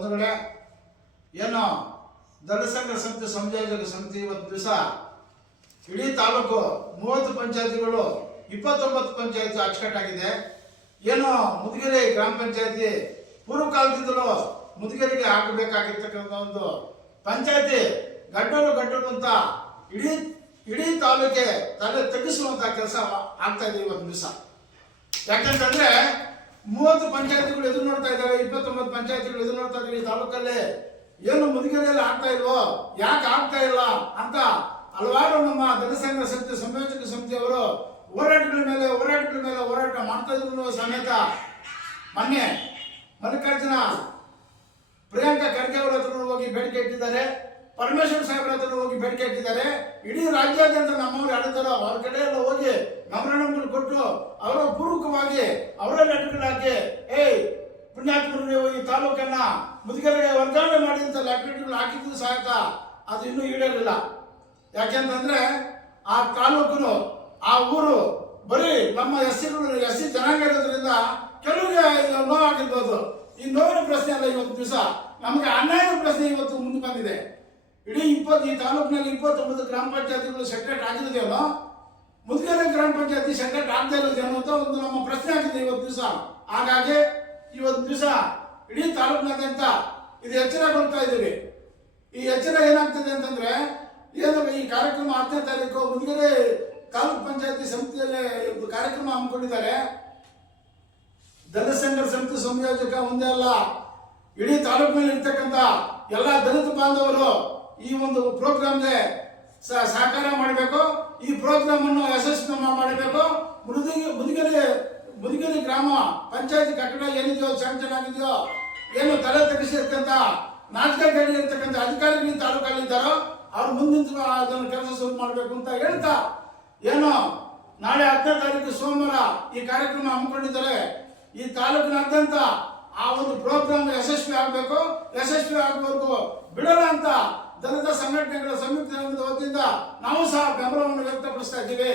ಬಂಧುಗಳೇ ಏನು ಸಂಘ ಸಮಿತಿ ಸಂಯೋಜಕ ಸಮಿತಿ ಇವತ್ತು ದಿವಸ ಇಡೀ ತಾಲೂಕು ಮೂವತ್ತು ಪಂಚಾಯತಿಗಳು ಇಪ್ಪತ್ತೊಂಬತ್ತು ಪಂಚಾಯತಿ ಅಚ್ಚುಕಟ್ಟಾಗಿದೆ ಏನು ಮುದುಗೆರೆ ಗ್ರಾಮ ಪಂಚಾಯತಿ ಪೂರ್ವ ಕಾಲದಿಂದಲೂ ಮುದುಗೆರೆಗೆ ಹಾಕಬೇಕಾಗಿರ್ತಕ್ಕಂಥ ಒಂದು ಪಂಚಾಯತಿ ಗಡ್ಡಲು ಗಡ್ಡಲು ಅಂತ ಇಡೀ ಇಡೀ ತಾಲೂಕೆ ತಲೆ ತಗ್ಗಿಸುವಂತ ಕೆಲಸ ಆಗ್ತಾ ಇದೆ ಇವತ್ತು ದಿವಸ. ಯಾಕಂತಂದ್ರೆ ಮೂವತ್ತು ಪಂಚಾಯತಿಗಳು ಎದುರು ನೋಡ್ತಾ ಇದ್ದಾವೆ, ಇಪ್ಪತ್ತೊಂಬತ್ತು ಪಂಚಾಯತಿಗಳು ಎದುರು ನೋಡ್ತಾ ಇದ್ದಾವೆ ತಾಲೂಕಲ್ಲಿ. ಏನು ಮುದುಕಲೆಯಲ್ಲಿ ಆಗ್ತಾ ಇಲ್ವೋ? ಯಾಕೆ ಆಗ್ತಾ ಇಲ್ಲ ಅಂತ ಹಲವಾರು ನಮ್ಮ ಜನಸಂಘ ಸಮಿತಿ, ಸಂಯೋಜಕ ಸಮಿತಿಯವರು ಹೋರಾಟಗಳ ಮೇಲೆ ಹೋರಾಟಗಳ ಮೇಲೆ ಹೋರಾಟ ಮಾಡ್ತಾ ಇದ್ರು ಸಮೇತ ಮೊನ್ನೆ ಮಲ್ಲಿಕಾರ್ಜುನ ಪ್ರಿಯಾಂಕಾ ಖರ್ಗೆ ಅವರ ಹತ್ರ ಹೋಗಿ ಬೇಡಿಕೆ ಇಟ್ಟಿದ್ದಾರೆ. ಪರಮೇಶ್ವರ್ ಸಾಹೇಬ್ರ ಹತ್ರ ಬೇಡಿಕೆ ಇಡೀ ರಾಜ್ಯಾದ್ಯಂತ ನಮ್ಮವ್ರು ಆಡುತ್ತಾರೋ ಅವ್ರ ಕಡೆ ಎಲ್ಲ ಹೋಗಿ ನಮ್ರಣಗಳು ಕೊಟ್ಟು ಅವರ ಪೂರ್ವಕವಾಗಿ ಅವರ ಲೆಟರ್ಗಳು ಹಾಕಿ, ಏಯ್ ಪುಣ್ಯಾತ್ಮರು ಈ ತಾಲೂಕನ್ನ ಮುದುಗರಿಗೆ ವರ್ಗಾವಣೆ ಮಾಡಿದಂತ ಲೆಟರ್ಗಳು ಹಾಕಿದ್ರು ಸಹಾಯಕ ಅದು ಇನ್ನೂ ಈಡೇರಿಲ್ಲ ಯಾಕೆಂತಂದ್ರೆ ಆ ತಾಲೂಕು ಆ ಊರು ಬರೀ ನಮ್ಮ ಎಸ್ ಎಸ್ ಸಿ ಜನಾಂಗ ಇರೋದ್ರಿಂದ ಕೆಲವರಿಗೆ ನೋವಾಗಿರ್ಬೋದು. ಈ ನೋವಿನ ಪ್ರಶ್ನೆ ಅಲ್ಲ ಇವತ್ತು ದಿವಸ. ನಮಗೆ ಅನ್ಯಾಯದ ಪ್ರಶ್ನೆ ಇವತ್ತು ಮುಂದೆ ಬಂದಿದೆ. ಇಡೀ ಇಪ್ಪತ್ತು ಈ ತಾಲೂಕಿನಲ್ಲಿ ಇಪ್ಪತ್ತೊಂಬತ್ತು ಗ್ರಾಮ ಪಂಚಾಯತಿಗಳು ಸೆಕ್ರೆಟ್ ಆಗಿದೆಯಲ್ಲೋ ಮುದ್ಗರೆ ಗ್ರಾಮ ಪಂಚಾಯತಿ ಸೆಕ್ರೆಟ್ ಆಗದೆ ಇರೋದು ಒಂದು ನಮ್ಮ ಪ್ರಶ್ನೆ ಆಗಿದೆ ಇವತ್ತು ದಿವಸ. ಹಾಗಾಗಿ ಇವತ್ತು ದಿವಸ ಇಡೀ ತಾಲೂಕಿನಾದ್ಯಂತ ಇದು ಎಚ್ಚರ ಬರ್ತಾ ಇದ್ದೀವಿ. ಈ ಎಚ್ಚರ ಏನಾಗ್ತದೆ ಅಂತಂದ್ರೆ, ಏನು ಈ ಕಾರ್ಯಕ್ರಮ ಹತ್ತನೇ ತಾರೀಕು ಮುದ್ಗರೆ ತಾಲೂಕ್ ಪಂಚಾಯತಿ ಸಮಿತಿಯಲ್ಲಿ ಒಂದು ಕಾರ್ಯಕ್ರಮ ಹಮ್ಮಿಕೊಂಡಿದ್ದಾರೆ. ದಲಿತ ಸಮಿತಿ ಸಂಯೋಜಕ ಒಂದೇ ಅಲ್ಲ, ಇಡೀ ತಾಲೂಕಿನಲ್ಲಿ ಇರ್ತಕ್ಕಂಥ ಎಲ್ಲ ದಲಿತ ಬಾಂಧವರು ಈ ಒಂದು ಪ್ರೋಗ್ರಾಮ್ಗೆ ಸಹಕಾರ ಮಾಡಬೇಕು, ಈ ಪ್ರೋಗ್ರಾಮ್ ಅನ್ನು ಯಶಸ್ವಿ ಮಾಡಬೇಕು. ಮುದುಗಿ ಮುದುಗಲಿ ಮುದುಗಲಿ ಗ್ರಾಮ, ಪಂಚಾಯತಿ ಕಟ್ಟಡ ಏನಿದೆಯೋ ಸ್ಯಾಂಕ್ಷನ್ ಆಗಿದೆಯೋ, ಏನು ತಲೆ ತಗ್ಗಿಸಿರ್ತಕ್ಕಂಥ ನಾಟಕ ಇರ್ತಕ್ಕಂಥ ಅಧಿಕಾರಿಗಳು ತಾಲೂಕಲ್ಲಿದ್ದಾರೋ ಅವ್ರು ಮುಂದಿನ ಅದನ್ನು ಕೆಲಸ ಶುರು ಮಾಡಬೇಕು ಅಂತ ಹೇಳ್ತಾ, ಏನು ನಾಳೆ ಹತ್ತನೇ ತಾರೀಕು ಸೋಮವಾರ ಈ ಕಾರ್ಯಕ್ರಮ ಹಮ್ಮಿಕೊಂಡಿದ್ದಾರೆ. ಈ ತಾಲೂಕಿನಾದ್ಯಂತ ಆ ಒಂದು ಪ್ರೋಗ್ರಾಮ್ ಯಶಸ್ವಿ ಆಗಬೇಕು. ಯಶಸ್ವಿ ಆಗಬೇಕು ಬಿಡೋಣ ಅಂತ ದಲಿತ ಸಂಘಟನೆಗಳ ಸಂಯುಕ್ತ ವತಿಯಿಂದ ನಾವು ಸಹ ಬೆಂಬಲವನ್ನು ವ್ಯಕ್ತಪಡಿಸ್ತಾ ಇದ್ದೀವಿ.